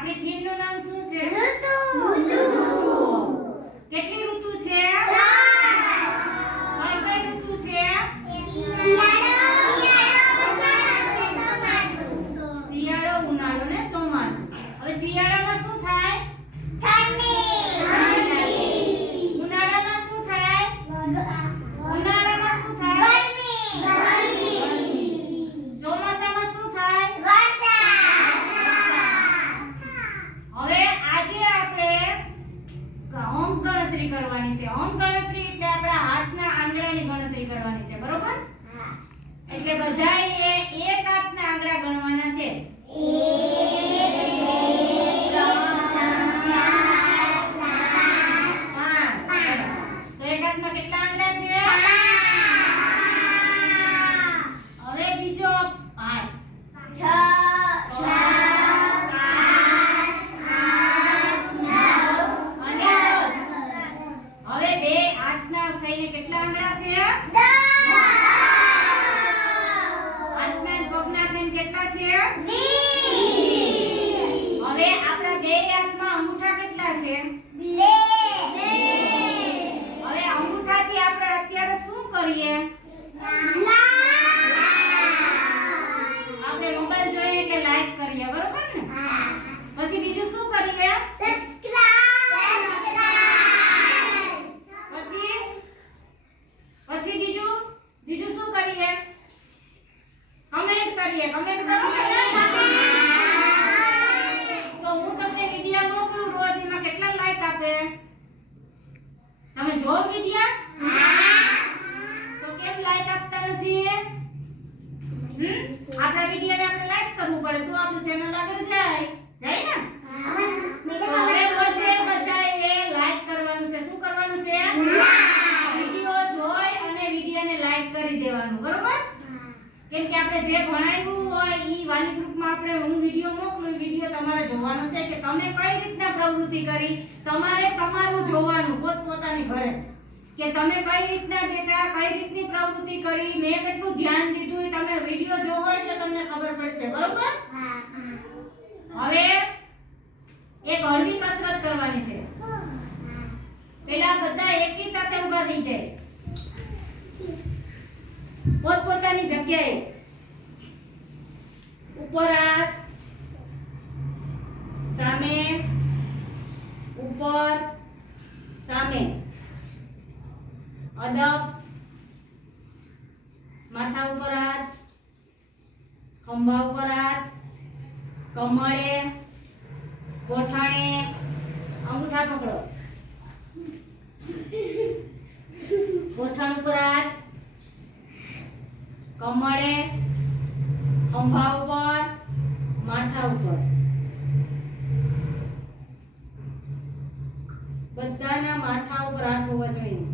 આપણી થીમ નું નામ શું છે? ઋતુ. કેટલી ઋતુ છે? કઈ કઈ ઋતુ છે? શિયાળો, ઉનાળો ને ચોમાસું. હવે શિયાળામાં શું થાય? ઉનાળામાં શું થાય? ઉનાળામાં શું થાય? ચોમાસામાં શું થાય? હવે આજે આપણે અંક ગણતરી કરવાની છે. અંક ગણતરી એટલે આપણા હાથના આંગળાની ગણતરી કરવાની છે, બરોબર? એટલે બધાએ એક હાથના આંગળા ગણવાના છે. 1 2 3 4 5. તો એક હાથમાં કેટલા આંગળા છે? હવે બીજો 5 હવે બે હાથના થઈને કેટલા આંગળા છે? હાથના અને પગના થઈને કેટલા છે? હવે આપણા બે હાથમાં અંગૂઠા કેટલા છે? હવે અંગૂઠાથી આપણે અત્યારે શું કરીએ? આપણે મોબાઈલ જોઈએ એટલે લાઈક કરીએ, બરોબર ને? પછી બીજું શું કરીએ? પછી બીજું શું કરીએ? કમેન્ટ કરીએ. કમેન્ટ કરો છો ને? તો હું તમને વિડિયો મોકલું રોજ, એમાં કેટલા લાઈક આપે? તમે જો વિડિયો? તો કેમ લાઈક આપતા નથી? આપણા વિડિયોને આપણે લાઈક કરવું પડે તો આપણું ચેનલ આગળ જાય ને? તો હવે રોજે બધાએ લાઈક કરવાનું છે. શું કરવાનું છે? વિડિયો જોઈ અને વિડિયોને લાઈક કરી દેવાનું, બરોબર? કેમ કે આપણે જે ભણાવ્યું હોય ઈ વાલી ગ્રુપમાં આપણે હું વિડિયો મોકલું, વિડિયો તમારે જોવાનો છે કે તમે કઈ રીતના પ્રવૃત્તિ કરી. તમારે તમારું જોવાનું પોતપોતાની ઘરે કે તમે કઈ રીતના બેટા, કઈ રીતની પ્રવૃત્તિ કરી, મેં કેટલું ધ્યાન દીધું. તમે વિડિયો જોવો એટલે તમને ખબર પડશે, બરોબર? હવે એક હળવી કસરત કરવાની છે. પેલા બધા એકી સાથે ઊભા થઈ જાય, પોતપોતાની જગ્યાએ. ઉપર હાથ, સામે, ઉપર, સામે, અદબ, માથા ઉપર હાથ, ખંભા ઉપર હાથ, કમળે, ગોઠણે, અંગૂઠા પકડો. ગોઠણ ઉપર હાથ, કમળે, ખંભા ઉપર, માથા ઉપર. બધાના માથા ઉપર હાથ હોવા જોઈએ.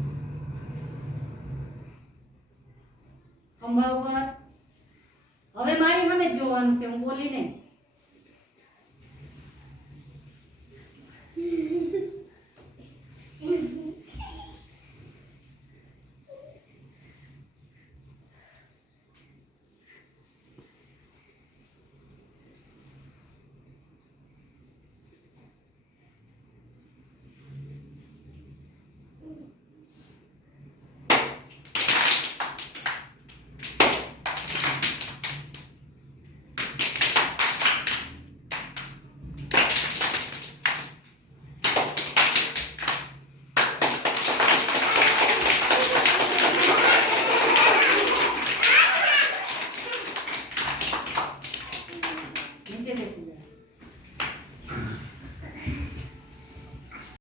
ખંભા ઉપર. હવે મારી સામે જ જોવાનું છે, હું બોલી નહીં. નીચે બેસી જા.